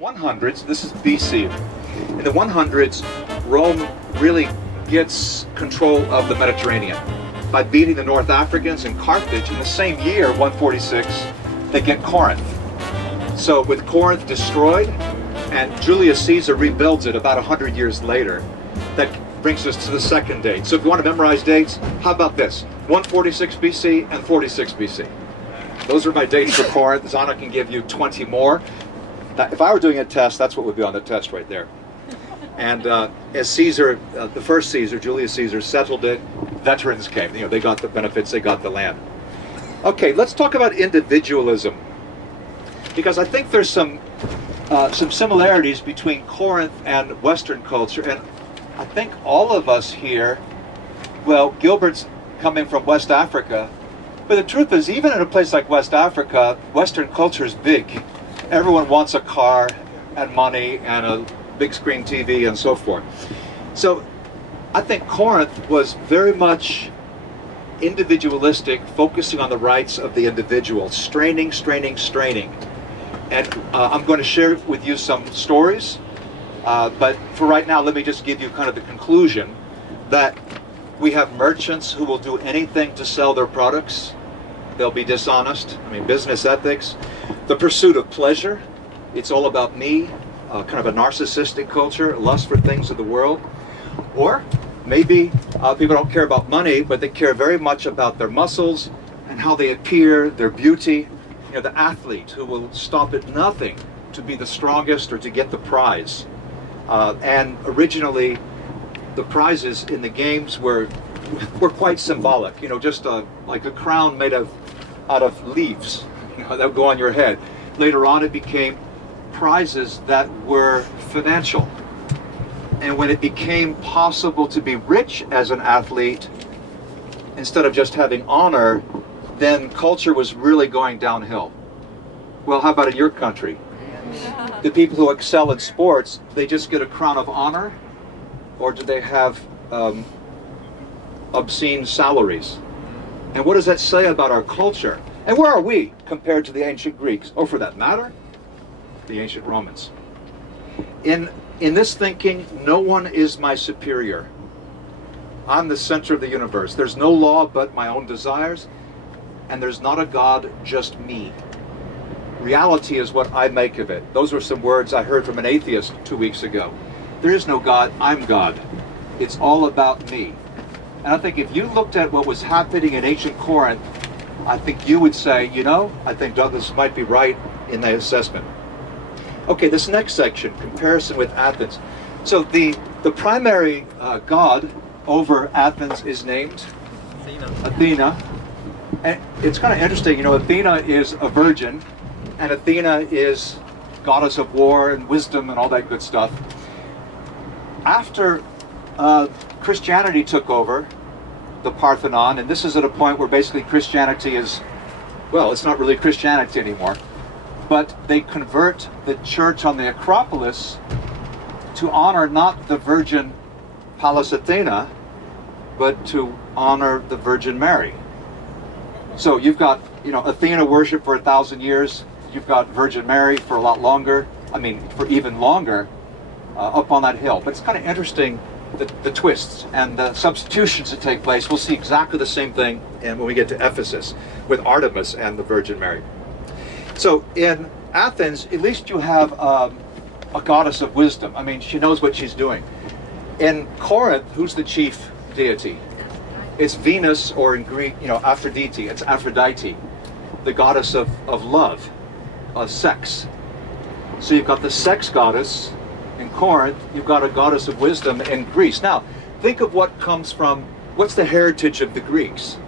100s, this is BC. In the 100s, Rome really gets control of the Mediterranean by beating the North Africans in Carthage. In the same year, 146, they get Corinth. So with Corinth destroyed, and Julius Caesar rebuilds it about 100 years later, that brings us to the second date. So if you want to memorize dates, how about this? 146 BC and 46 BC. Those are my dates for Corinth. Zana can give you 20 more. If I were doing a test, that's what would be on the test right there. And as Caesar, the first Caesar, Julius Caesar, settled it, veterans came. You know, they got the benefits, they got the land. Okay, let's talk about individualism, because I think there's some similarities between Corinth and Western culture, and I think all of us here, well, Gilbert's coming from West Africa, but the truth is, even in a place like West Africa, Western culture is big. Everyone wants a car and money and a big screen TV and so forth. So I think Corinth was very much individualistic, focusing on the rights of the individual, straining. And I'm going to share with you some stories, but for right now, let me just give you kind of the conclusion that we have merchants who will do anything to sell their products. They'll be dishonest. I mean, business ethics. The pursuit of pleasure. It's all about me. Kind of a narcissistic culture, lust for things of the world. Or maybe people don't care about money, but they care very much about their muscles and how they appear, their beauty. You know, the athlete who will stop at nothing to be the strongest or to get the prize. And originally, the prizes in the games were quite symbolic. You know, just like a crown made out of leaves, you know, that would go on your head. Later on, it became prizes that were financial. And when it became possible to be rich as an athlete, instead of just having honor, then culture was really going downhill. Well, how about in your country? The people who excel in sports, they just get a crown of honor, or do they have obscene salaries? And what does that say about our culture? And where are we compared to the ancient Greeks, or for that matter, the ancient Romans? In this thinking, no one is my superior. I'm the center of the universe. There's no law but my own desires, and there's not a God, just me. Reality is what I make of it. Those were some words I heard from an atheist 2 weeks ago. There is no God, I'm God. It's all about me. And I think if you looked at what was happening in ancient Corinth, I think you would say, you know, I think Douglas might be right in that assessment. Okay, this next section, comparison with Athens. So the primary god over Athens is named Athena. And it's kind of interesting, you know, Athena is a virgin, and Athena is goddess of war and wisdom and all that good stuff. After Christianity took over the Parthenon, and this is at a point where basically Christianity is, well, it's not really Christianity anymore, but they convert the church on the Acropolis to honor not the Virgin Pallas Athena, but to honor the Virgin Mary. So you've got, you know, Athena worship for 1,000 years. You've got Virgin Mary for a lot longer. I mean, for even longer, up on that hill. But it's kind of interesting, the twists and the substitutions that take place. We'll see exactly the same thing when we get to Ephesus with Artemis and the Virgin Mary. So in Athens, at least you have a goddess of wisdom. I mean, she knows what she's doing. In Corinth, who's the chief deity? It's Venus, or in Greek, you know, Aphrodite. It's Aphrodite, the goddess of love, of sex. So you've got the sex goddess in Corinth. You've got a goddess of wisdom in Greece. Now, think of what comes from, what's the heritage of the Greeks?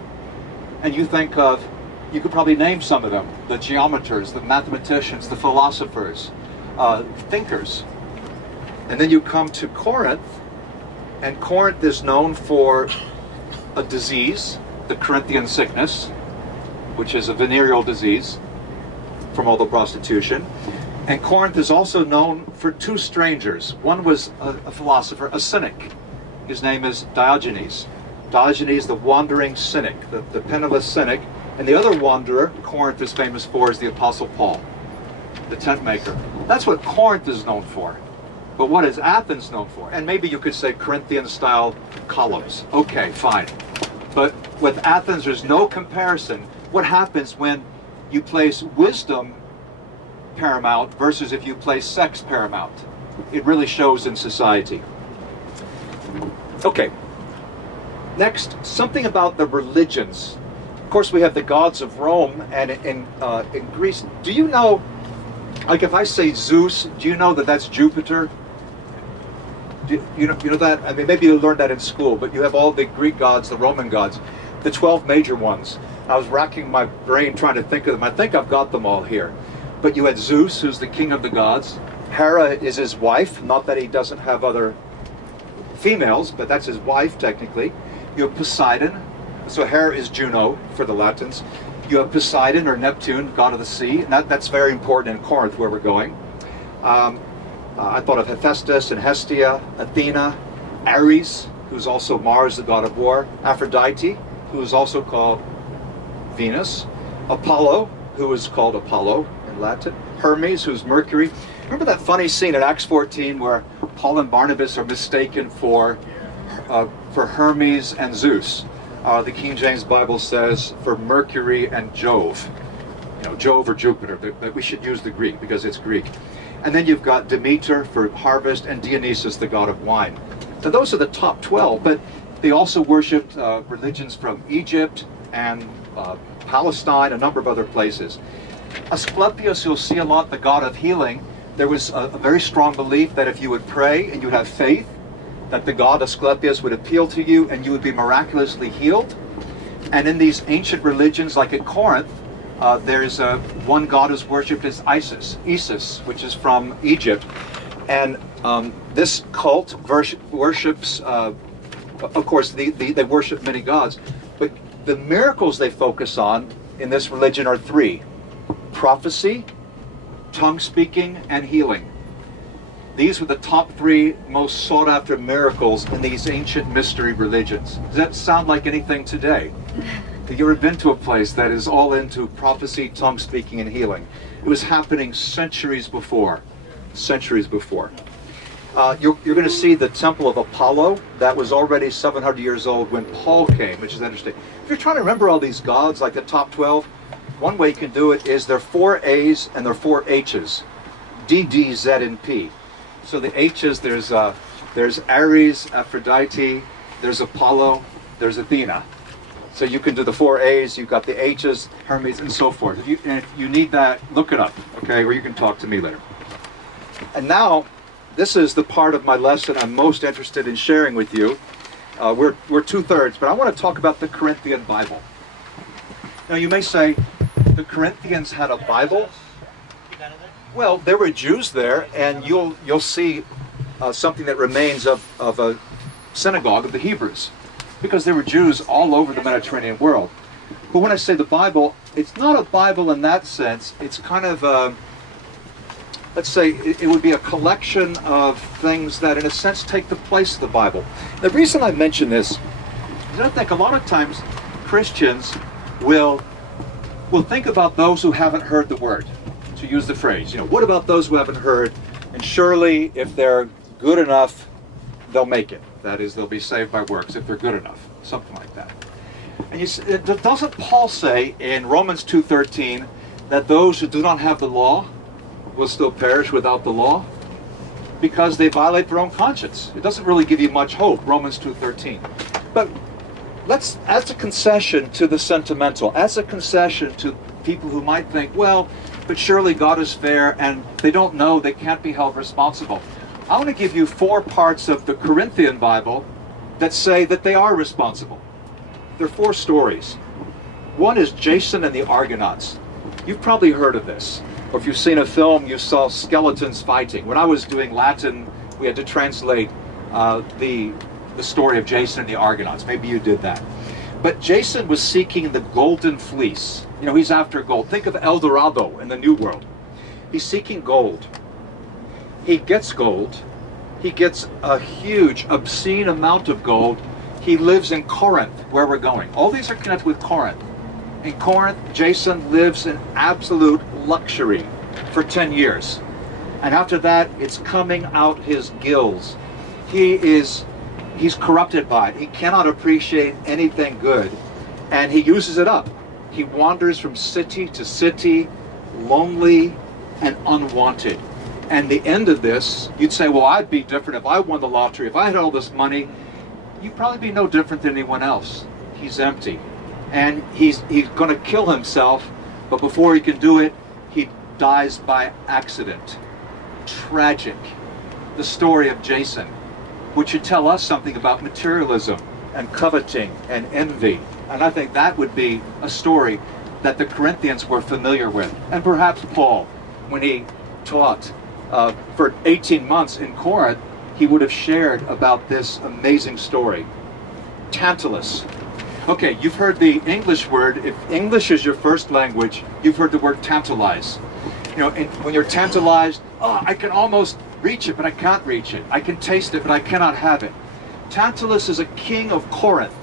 And you think of, you could probably name some of them, the geometers, the mathematicians, the philosophers, thinkers. And then you come to Corinth, and Corinth is known for a disease, the Corinthian sickness, which is a venereal disease from all the prostitution. And Corinth is also known for two strangers. One was a philosopher, a cynic. His name is Diogenes. Diogenes, the wandering cynic, the penniless cynic. And the other wanderer Corinth is famous for is the Apostle Paul, the tent maker. That's what Corinth is known for. But what is Athens known for? And maybe you could say Corinthian-style columns. Okay, fine. But with Athens, there's no comparison. What happens when you place wisdom paramount versus if you place sex paramount? It really shows in society. Okay. Next, something about the religions. Of course, we have the gods of Rome, and in Greece. Do you know, like if I say Zeus, do you know that that's Jupiter? You know that? I mean, maybe you learned that in school, but you have all the Greek gods, the Roman gods, the 12 major ones. I was racking my brain trying to think of them. I think I've got them all here. But you had Zeus, who's the king of the gods. Hera is his wife, not that he doesn't have other females, but that's his wife technically. You have Poseidon, so Hera is Juno for the Latins. You have Poseidon or Neptune, god of the sea, and that's very important in Corinth where we're going. I thought of Hephaestus and Hestia, Athena, Ares, who's also Mars, the god of war, Aphrodite, who is also called Venus, Apollo, who is called Apollo in Latin, Hermes, who's Mercury. Remember that funny scene in Acts 14 where Paul and Barnabas are mistaken for Hermes and Zeus? The King James Bible says for Mercury and Jove. You know, Jove or Jupiter, that we should use the Greek because it's Greek. And then you've got Demeter for harvest and Dionysus, the god of wine. So those are the top 12, but they also worshipped religions from Egypt and Palestine, a number of other places. Asclepius, you'll see a lot, the god of healing. There was a very strong belief that if you would pray and you would have faith, that the god Asclepius would appeal to you and you would be miraculously healed. And in these ancient religions, like at Corinth, there's one god who's worshipped as Isis, which is from Egypt. And this cult worships, of course, they worship many gods, but the miracles they focus on in this religion are three: prophecy, tongue speaking, and healing. These were the top three most sought after miracles in these ancient mystery religions. Does that sound like anything today? Have you ever been to a place that is all into prophecy, tongue speaking, and healing? It was happening centuries before. Centuries before. You're going to see the Temple of Apollo. That was already 700 years old when Paul came, which is interesting. If you're trying to remember all these gods, like the top 12, one way you can do it is there are 4 A's and there are 4 H's. D, D, Z, and P. So the H's, there's Ares, Aphrodite, there's Apollo, there's Athena. So you can do the 4 A's, you've got the H's, Hermes, and so forth. If you need that, look it up, okay? Or you can talk to me later. And now, this is the part of my lesson I'm most interested in sharing with you. We're 2/3, but I want to talk about the Corinthian Bible. Now you may say, the Corinthians had a Bible? Well, there were Jews there, and you'll see something that remains of a synagogue of the Hebrews, because there were Jews all over the Mediterranean world. But when I say the Bible, it's not a Bible in that sense. It's kind of let's say it would be a collection of things that in a sense take the place of the Bible. The reason I mention this is I think a lot of times Christians will think about those who haven't heard the word, to use the phrase. You know, what about those who haven't heard? And surely if they're good enough, they'll make it. That is, they'll be saved by works if they're good enough, something like that. And doesn't Paul say in Romans 2:13 that those who do not have the law will still perish without the law? Because they violate their own conscience. It doesn't really give you much hope, Romans 2:13. But let's, as a concession to the sentimental, as a concession to people who might think, well, but surely God is fair and they don't know, they can't be held responsible. I want to give you 4 parts of the Corinthian Bible that say that they are responsible. There are 4 stories. One is Jason and the Argonauts. You've probably heard of this. Or if you've seen a film, you saw skeletons fighting. When I was doing Latin, we had to translate the story of Jason and the Argonauts. Maybe you did that. But Jason was seeking the golden fleece. You know, he's after gold. Think of El Dorado in the New World. He's seeking gold. He gets gold. He gets a huge, obscene amount of gold. He lives in Corinth, where we're going. All these are connected with Corinth. In Corinth, Jason lives in absolute luxury for 10 years. And after that, it's coming out his gills. He's corrupted by it. He cannot appreciate anything good, and he uses it up. He wanders from city to city, lonely and unwanted. And the end of this, you'd say, well, I'd be different if I won the lottery. If I had all this money, you'd probably be no different than anyone else. He's empty. And he's going to kill himself, but before he can do it, he dies by accident. Tragic. The story of Jason, which should tell us something about materialism and coveting and envy. And I think that would be a story that the Corinthians were familiar with. And perhaps Paul, when he taught for 18 months in Corinth, he would have shared about this amazing story. Tantalus. Okay, you've heard the English word. If English is your first language, you've heard the word tantalize. You know, when you're tantalized, oh, I can almost reach it, but I can't reach it. I can taste it, but I cannot have it. Tantalus is a king of Corinth.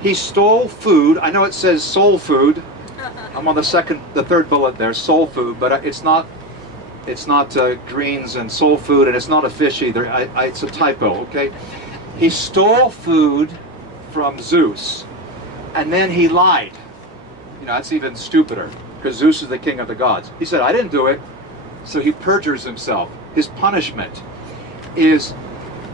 He stole food. I know it says soul food. I'm on the third bullet there, soul food, but it's not greens and soul food, and it's not a fish either. It's a typo, okay? He stole food from Zeus, and then he lied. You know, that's even stupider, because Zeus is the king of the gods. He said, I didn't do it. So he perjures himself. His punishment is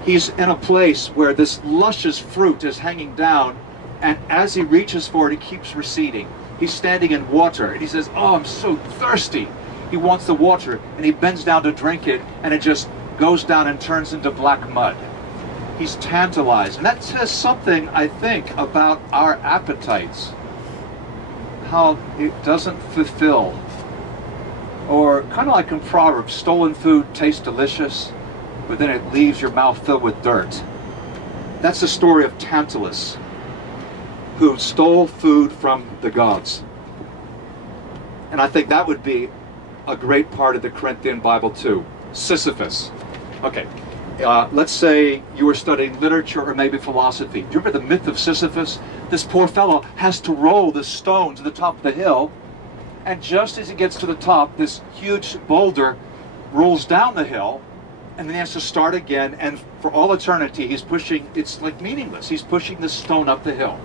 he's in a place where this luscious fruit is hanging down, and as he reaches for it, it keeps receding. He's standing in water, and he says, oh, I'm so thirsty. He wants the water, and he bends down to drink it, and it just goes down and turns into black mud. He's tantalized. And that says something, I think, about our appetites. How it doesn't fulfill. Or kind of like in Proverbs, stolen food tastes delicious, but then it leaves your mouth filled with dirt. That's the story of Tantalus, who stole food from the gods. And I think that would be a great part of the Corinthian Bible too. Sisyphus. Okay, let's say you were studying literature or maybe philosophy. Do you remember the myth of Sisyphus? This poor fellow has to roll the stone to the top of the hill, and just as he gets to the top, this huge boulder rolls down the hill, and then he has to start again, and for all eternity he's pushing, it's like meaningless, he's pushing the stone up the hill.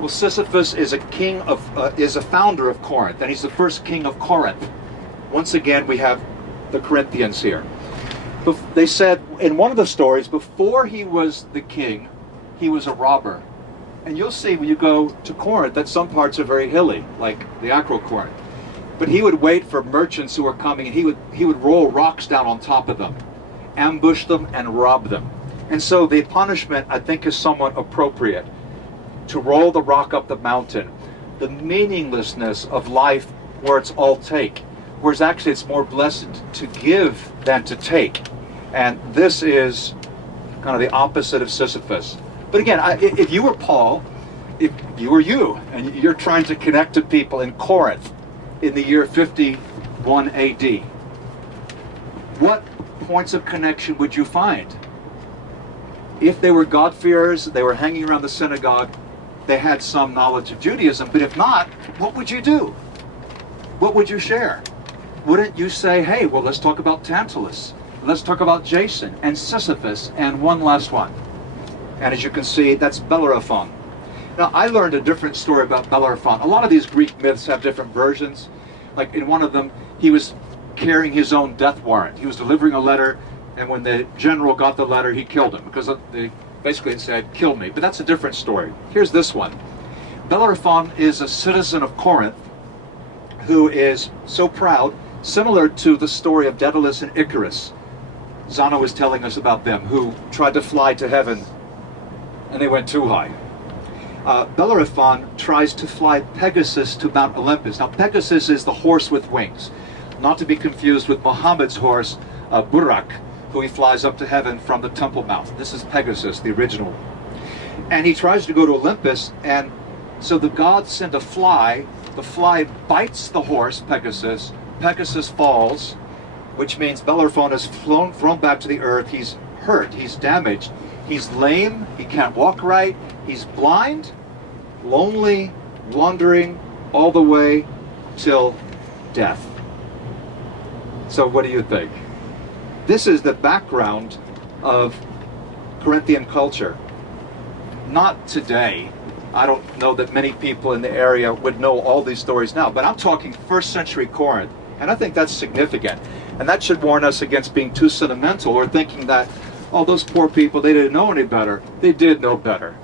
Well, Sisyphus is a founder of Corinth, and he's the first king of Corinth. Once again, we have the Corinthians here. They said in one of the stories, before he was the king, he was a robber. And you'll see when you go to Corinth that some parts are very hilly, like the Acro Corinth. But he would wait for merchants who were coming, and he would roll rocks down on top of them, ambush them, and rob them. And so the punishment, I think, is somewhat appropriate. To roll the rock up the mountain. The meaninglessness of life where it's all take. Whereas actually it's more blessed to give than to take. And this is kind of the opposite of Sisyphus. But again, if you were Paul, if you were you, and you're trying to connect to people in Corinth in the year 51 AD, what points of connection would you find? If they were God-fearers, they were hanging around the synagogue, they had some knowledge of Judaism, but if not, what would you do? What would you share? Wouldn't you say, hey, well, let's talk about Tantalus, let's talk about Jason and Sisyphus, and one last one. And as you can see, that's Bellerophon. Now, I learned a different story about Bellerophon. A lot of these Greek myths have different versions. Like in one of them, he was carrying his own death warrant. He was delivering a letter, and when the general got the letter, he killed him, because basically it said, kill me. But that's a different story. Here's this one. Bellerophon is a citizen of Corinth who is so proud, similar to the story of Daedalus and Icarus. Zana was telling us about them, who tried to fly to heaven, and they went too high. Bellerophon tries to fly Pegasus to Mount Olympus. Now, Pegasus is the horse with wings, not to be confused with Muhammad's horse, Burak, who he flies up to heaven from the Temple Mount. This is Pegasus, the original. And he tries to go to Olympus, and so the gods send a fly. The fly bites the horse, Pegasus. Pegasus falls, which means Bellerophon is thrown back to the earth. He's hurt, he's damaged, he's lame, he can't walk right, he's blind, lonely, wandering all the way till death. So what do you think? This is the background of Corinthian culture. Not today. I don't know that many people in the area would know all these stories now, but I'm talking first century Corinth, and I think that's significant. And that should warn us against being too sentimental or thinking that, oh, those poor people, they didn't know any better. They did know better.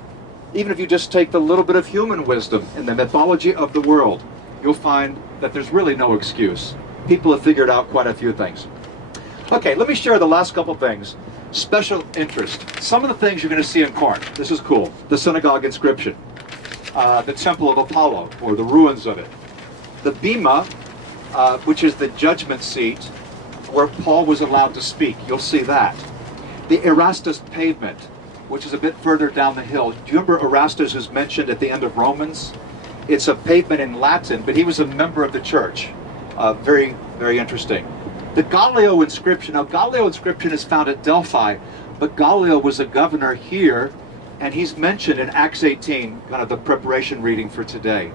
Even if you just take the little bit of human wisdom in the mythology of the world, you'll find that there's really no excuse. People have figured out quite a few things. Okay, let me share the last couple things. Special interest. Some of the things you're going to see in Corinth. This is cool. The synagogue inscription. The Temple of Apollo, or the ruins of it. The Bema, which is the judgment seat where Paul was allowed to speak. You'll see that. The Erastus pavement, which is a bit further down the hill. Do you remember Erastus, who's mentioned at the end of Romans? It's a pavement in Latin, but he was a member of the church. Very, very interesting. The Gallio inscription. Now, Gallio inscription is found at Delphi, but Gallio was a governor here, and he's mentioned in Acts 18, kind of the preparation reading for today.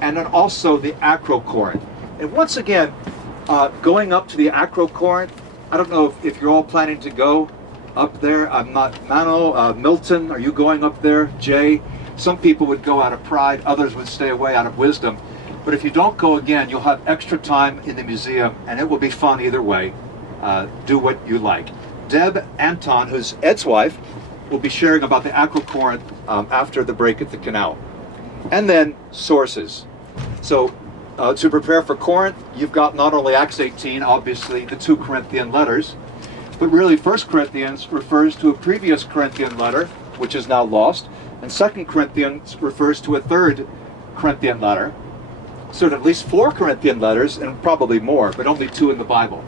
And then also the Acro-Corinth. And once again, going up to the Acro-Corinth, I don't know if you're all planning to go up there. I'm not. Mano, Milton, are you going up there? Jay? Some people would go out of pride, others would stay away out of wisdom. But if you don't go again, you'll have extra time in the museum, and it will be fun either way. Do what you like. Deb Anton, who's Ed's wife, will be sharing about the Acro-Corinth after the break at the canal. And then sources. So to prepare for Corinth, you've got not only Acts 18, obviously the 2 Corinthian letters, but really 1 Corinthians refers to a previous Corinthian letter, which is now lost, and 2 Corinthians refers to a 3rd Corinthian letter. So at least 4 Corinthian letters, and probably more, but only 2 in the Bible.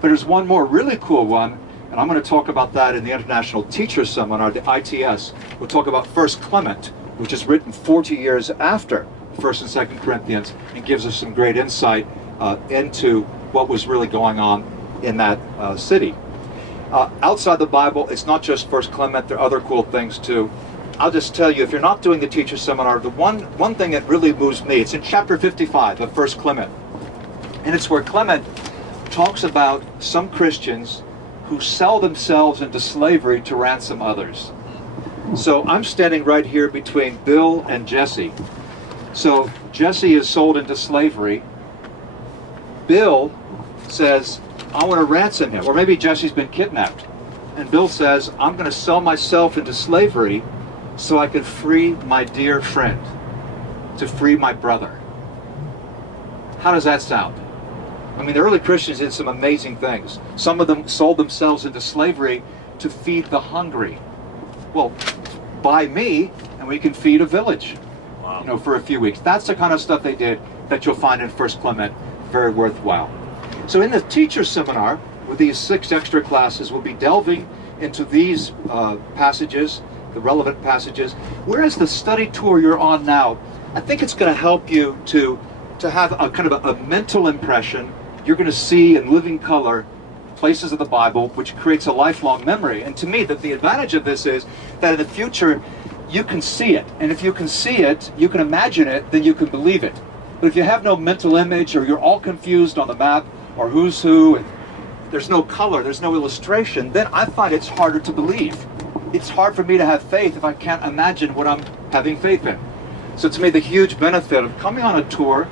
But there's one more really cool one, and I'm going to talk about that in the International Teachers Seminar, the ITS. We'll talk about 1 Clement, which is written 40 years after 1st and 2nd Corinthians, and gives us some great insight into what was really going on in that city. Outside the Bible, it's not just 1 Clement, there are other cool things too. I'll just tell you, if you're not doing the teacher seminar, the one thing that really moves me, it's in chapter 55 of 1 Clement. And it's where Clement talks about some Christians who sell themselves into slavery to ransom others. So I'm standing right here between Bill and Jesse. So Jesse is sold into slavery. Bill says, I want to ransom him. Or maybe Jesse's been kidnapped. And Bill says, I'm going to sell myself into slavery so I can free my dear friend, to free my brother. How does that sound? I mean, the early Christians did some amazing things. Some of them sold themselves into slavery to feed the hungry. Well, buy me and we can feed a village, wow, you know, for a few weeks. That's the kind of stuff they did that you'll find in 1 Clement, very worthwhile. So in the teacher seminar, with these 6 extra classes, we'll be delving into these passages, the relevant passages, whereas the study tour you're on now, I think it's going to help you to have a kind of a mental impression. You're going to see in living color places of the Bible, which creates a lifelong memory. And to me, that the advantage of this is that in the future, you can see it. And if you can see it, you can imagine it, then you can believe it. But if you have no mental image, or you're all confused on the map, or who's who, and there's no color, there's no illustration, then I find it's harder to believe. It's hard for me to have faith if I can't imagine what I'm having faith in. So to me, the huge benefit of coming on a tour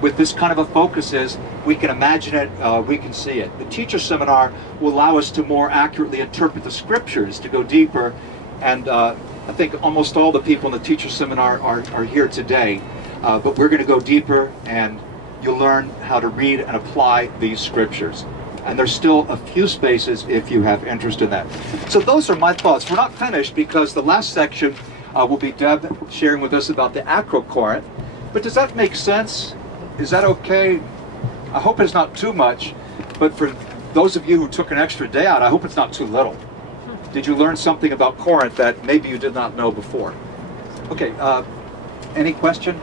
with this kind of a focus is we can imagine it, we can see it. The teacher seminar will allow us to more accurately interpret the scriptures, to go deeper, and I think almost all the people in the teacher seminar are here today, but we're going to go deeper, and you'll learn how to read and apply these scriptures. And there's still a few spaces if you have interest in that. So those are my thoughts. We're not finished because the last section will be Deb sharing with us about the Acro-Corinth. But does that make sense? Is that okay? I hope it's not too much, but for those of you who took an extra day out, I hope it's not too little. Did you learn something about Corinth that maybe you did not know before? Okay, any question?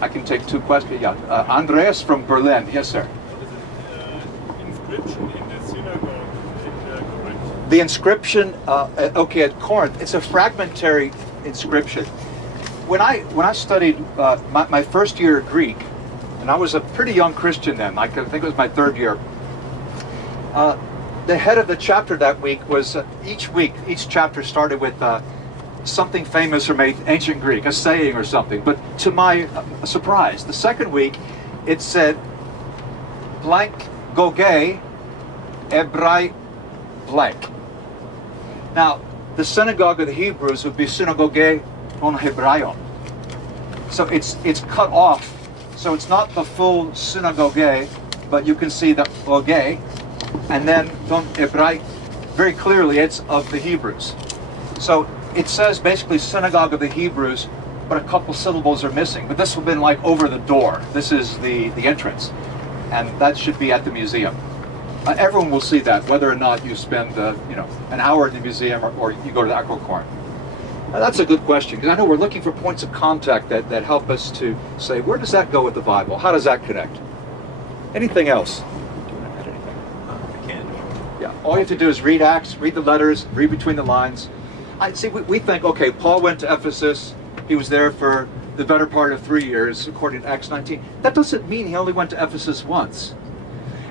I can take 2 questions. Yeah, Andreas from Berlin. Yes, sir. Inscription in the synagogue in Corinth? The inscription, okay, at Corinth, it's a fragmentary inscription. When I studied my first year of Greek, and I was a pretty young Christian then, I think it was my 3rd year, The head of the chapter that week was, each chapter started with something famous from ancient Greek, a saying or something. But to my surprise, the second week, it said, blank goge ebrai blank. Now, the synagogue of the Hebrews would be synagoge on Hebraion. So it's cut off. So it's not the full synagogue, but you can see the oge, and then don Hebrai, very clearly it's of the Hebrews. So it says basically synagogue of the Hebrews, but a couple syllables are missing. But this would have been like over the door. This is the entrance, and that should be at the museum. Everyone will see that, whether or not you spend an hour in the museum or you go to the Ancient Corinth. Now, that's a good question, because I know we're looking for points of contact that help us to say, where does that go with the Bible? How does that connect? Anything else? Do you want to add anything? I can. Yeah, all you have to do is read Acts, read the letters, read between the lines. We think, okay, Paul went to Ephesus. He was there for the better part of 3 years, according to Acts 19. That doesn't mean he only went to Ephesus once.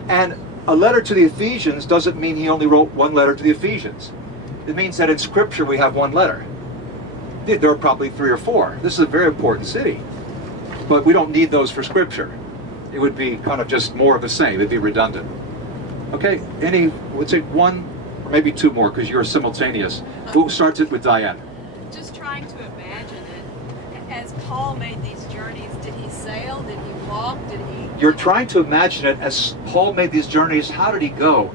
And a letter to the Ephesians doesn't mean he only wrote one letter to the Ephesians. It means that in Scripture we have one letter. There are probably 3 or 4. This is a very important city. But we don't need those for Scripture. It would be kind of just more of the same. It'd be redundant. Okay, let's say 1 or maybe 2 more, because you're simultaneous. Who starts it with Diane? Just trying to imagine it. As Paul made these journeys, did he sail? Did he walk? Did he... You're trying to imagine it as Paul made these journeys. How did he go?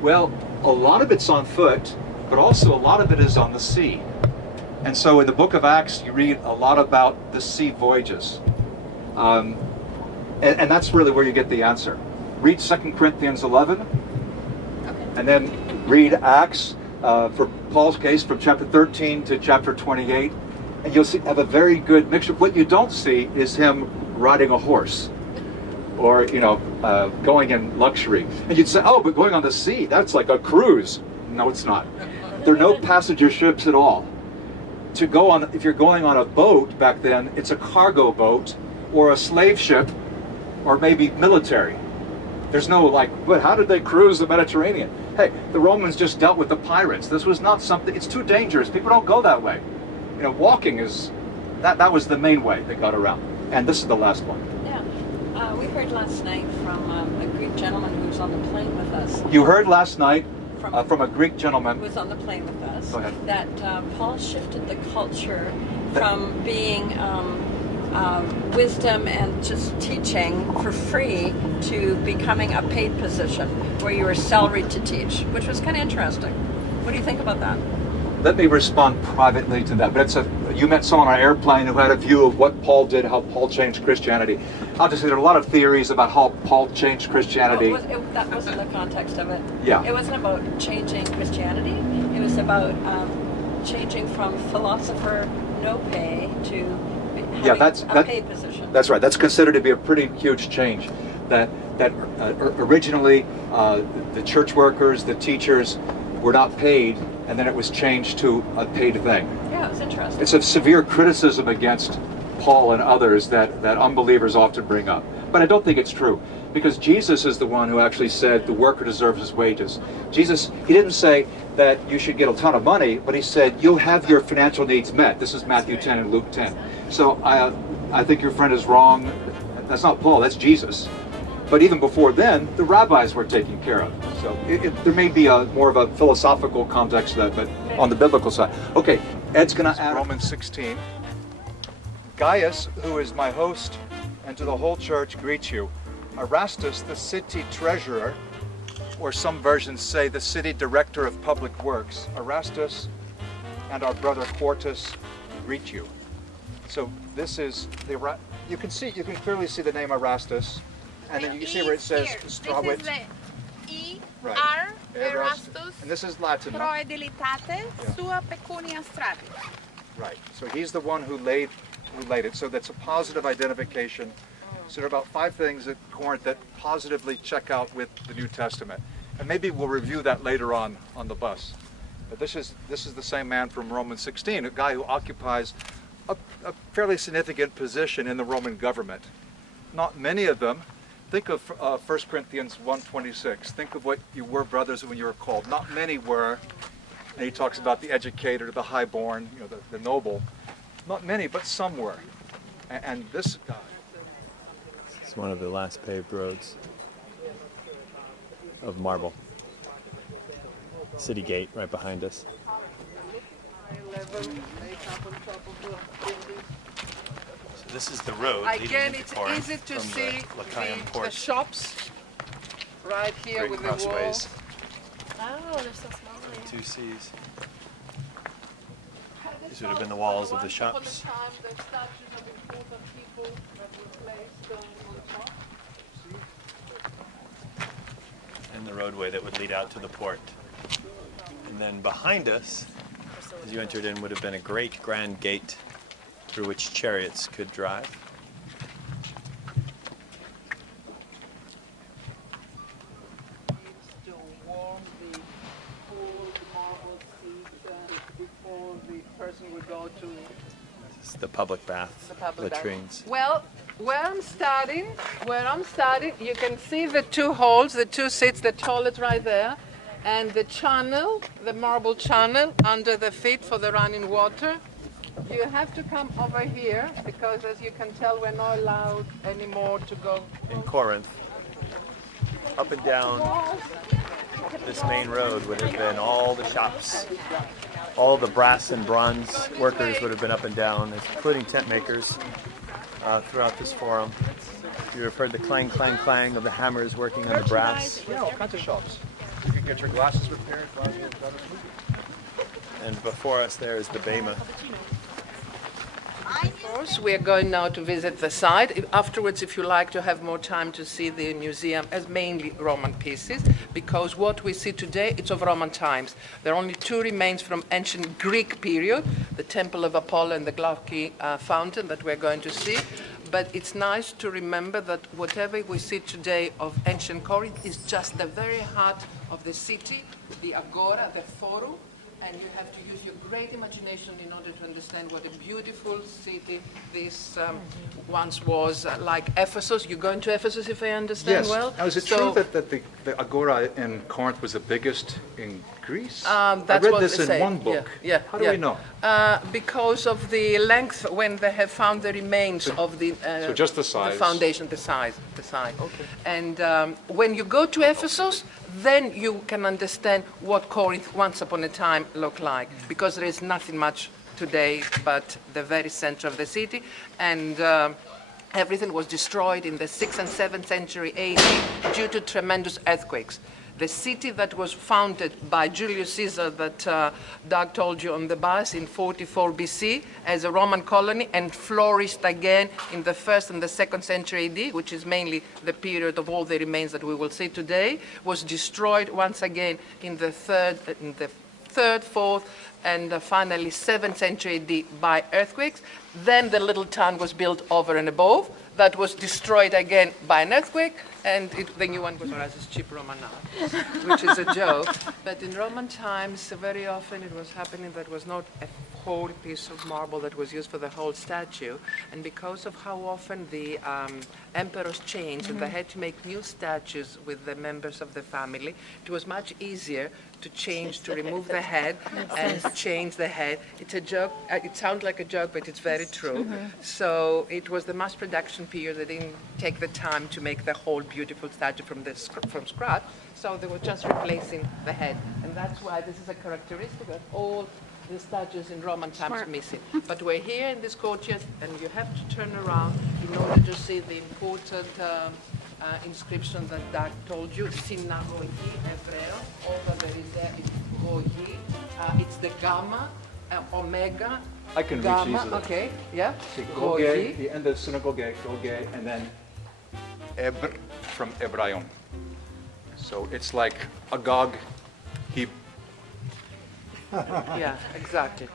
Well, a lot of it's on foot, but also a lot of it is on the sea. And so in the book of Acts, you read a lot about the sea voyages. And that's really where you get the answer. Read 2 Corinthians 11, and then read Acts, for Paul's case, from chapter 13 to chapter 28. And you'll have a very good mixture. What you don't see is him riding a horse or, going in luxury. And you'd say, oh, but going on the sea, that's like a cruise. No, it's not. There are no passenger ships at all. If you're going on a boat back then, it's a cargo boat or a slave ship or maybe military. There's no but how did they cruise the Mediterranean? Hey, the Romans just dealt with the pirates. This was not something, it's too dangerous. People don't go that way. Walking that was the main way they got around. And this is the last one. Yeah, we heard last night from a Greek gentleman who was on the plane with us. You heard last night from a Greek gentleman who was on the plane with us. Go ahead. That Paul shifted the culture from being wisdom and just teaching for free to becoming a paid position where you were salaried to teach, which was kind of interesting. What do you think about that? Let me respond privately to that. But you met someone on an airplane who had a view of what Paul did, how Paul changed Christianity. I'll just say there are a lot of theories about how Paul changed Christianity. That wasn't the context of it. Yeah. It wasn't about changing Christianity. It was about changing from philosopher no pay to having a paid position. That's right. That's considered to be a pretty huge change. That originally the church workers, the teachers were not paid, and then it was changed to a paid thing. Yeah, it was interesting. It's a severe criticism against Paul and others that unbelievers often bring up. But I don't think it's true, because Jesus is the one who actually said the worker deserves his wages. Jesus, he didn't say that you should get a ton of money, but he said you'll have your financial needs met. This is Matthew 10 and Luke 10. So I think your friend is wrong. That's not Paul, that's Jesus. But even before then, the rabbis were taken care of. So there may be more of a philosophical context to that, but on the biblical side. Okay, Ed's going to add Romans 16. Gaius, who is my host, and to the whole church greets you. Erastus, the city treasurer, or some versions say the city director of public works. Erastus and our brother Quartus greet you. So this is you can clearly see the name Erastus. And then you see where it says Strawit. This is the Right. E-R, Erastus, And this is Latin. No? Proe Delitate, Sua Pecunia Stratis. Right. So he's the one who laid it. So that's a positive identification. So there are about 5 things at Corinth that positively check out with the New Testament. And maybe we'll review that later on the bus. But this is the same man from Romans 16, a guy who occupies a fairly significant position in the Roman government. Not many of them Think of 1 Corinthians 1:26. Think of what you were, brothers, when you were called. Not many were. And he talks about the educated, the highborn, the noble. Not many, but some were. And this guy. It's one of the last paved roads of marble. City gate right behind us. So this is the road leading Again, into it's Corinth easy to from see the Lycaeum the port. shops right here Great with the wall. crossways, Oh, they're so small. Yeah. two C's. These would have been the walls of the shops. And the roadway that would lead out to the port. And then behind us, as you entered in, would have been a great grand gate through which chariots could drive. To warm the cold marble seat before the person would go to This is the public bath, the public bath. latrines. Well, where I'm starting, you can see the two holes, the two seats, the toilet right there, and the channel, the marble channel under the feet for the running water. You have to come over here because, as you can tell, we're not allowed anymore to go. In Corinth, up and down this main road would have been all the shops. All the brass and bronze workers would have been up and down, including tent makers throughout this forum. You have heard the clang, clang, clang of the hammers working on the brass. Yeah, all kinds of shops. You can get your glasses repaired. And before us there is the Bema. Of course, we are going now to visit the site. Afterwards, if you like to have more time to see the museum as mainly Roman pieces, because what we see today, it's of Roman times. There are only two remains from ancient Greek period, the Temple of Apollo and the Glauci fountain that we're going to see. But it's nice to remember that whatever we see today of ancient Corinth is just the very heart of the city, the Agora, the Forum, and you have to use your great imagination in order to understand what a beautiful city this once was, like Ephesus. You're going to Ephesus, if I understand well? Now, is it true that the Agora in Corinth was the biggest in Greece? That's I read what this they in say. one book. Yeah, How do we know? Because of the length when they have found the remains of the So just the size. the foundation, the size. Okay. And when you go to Ephesus, then you can understand what Corinth once upon a time looked like, because there is nothing much today but the very center of the city, and everything was destroyed in the 6th and 7th century AD due to tremendous earthquakes. The city that was founded by Julius Caesar that Doug told you on the bus in 44 BC as a Roman colony and flourished again in the 1st and the 2nd century AD, which is mainly the period of all the remains that we will see today, was destroyed once again in the 3rd, 4th, and finally 7th century AD by earthquakes. Then the little town was built over and above. That was destroyed again by an earthquake, and the new one was as cheap Roman art, which is a joke. But in Roman times, very often it was happening that was not a whole piece of marble that was used for the whole statue, and because of how often the emperors changed and they had to make new statues with the members of the family, it was much easier to change, to remove the head and change the head. It's a joke. It sounds like a joke, but it's very true. So it was the mass production period. They didn't take the time to make the whole beautiful statue from scratch. So they were just replacing the head, and that's why this is a characteristic that all the statues in Roman times are missing. But we're here in this courtyard, and you have to turn around in order to see the important inscription that Doug told you, Synagogi Hebreo. Over there is there is Goyi. It's the Gamma, Omega. I can reach Gamma. easily. Okay, yeah. See, Goyi. Goge, the end of synagogue, Goge, and then Ebr from Ebraion. So it's like Agog, he Yeah, exactly.